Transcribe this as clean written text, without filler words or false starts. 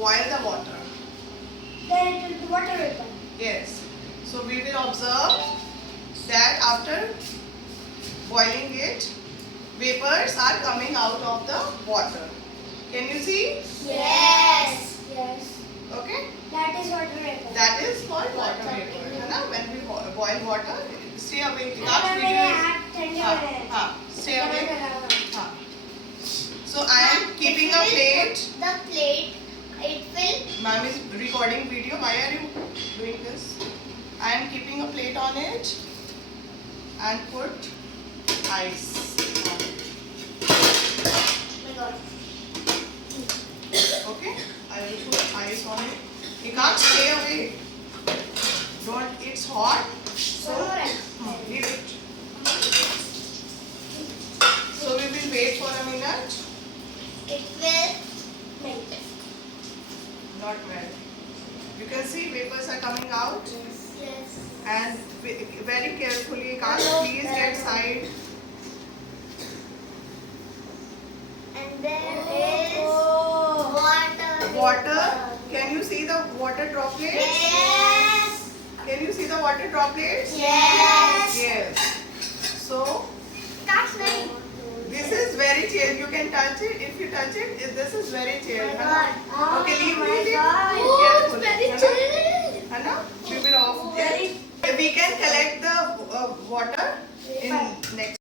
boil the water. Then it will be water vapor. Yes. So we will observe that after boiling it, vapors are coming out of the water. Can you see? Yes. Yes. Okay. That is water vapor. That is called water vapor. है ना? When we boil water, stay away. Stay away. हाँ. So I am keeping a plate. The plate, it will. Ma'am is recording video. Why are you doing this? I am keeping a plate on it and put ice on it. My God. Okay? I will put ice on it. You can't stay away. Don't. It's hot. So leave it. So we will wait for a minute. It will melt. Not melt. You can see vapors are coming out. Yes. And very carefully, can't please get side. And there is water. Water. Can you see the water droplets? Yes. Can you see the water droplets? Yes. Yes. So That's nice. this is very chill. You can touch it. If you touch it, this is very chill. Oh my है ना? God. Okay, leave Oh it. my God. Carefully, It's very है ना? chill. है ना? We will off it. We can collect the water in next.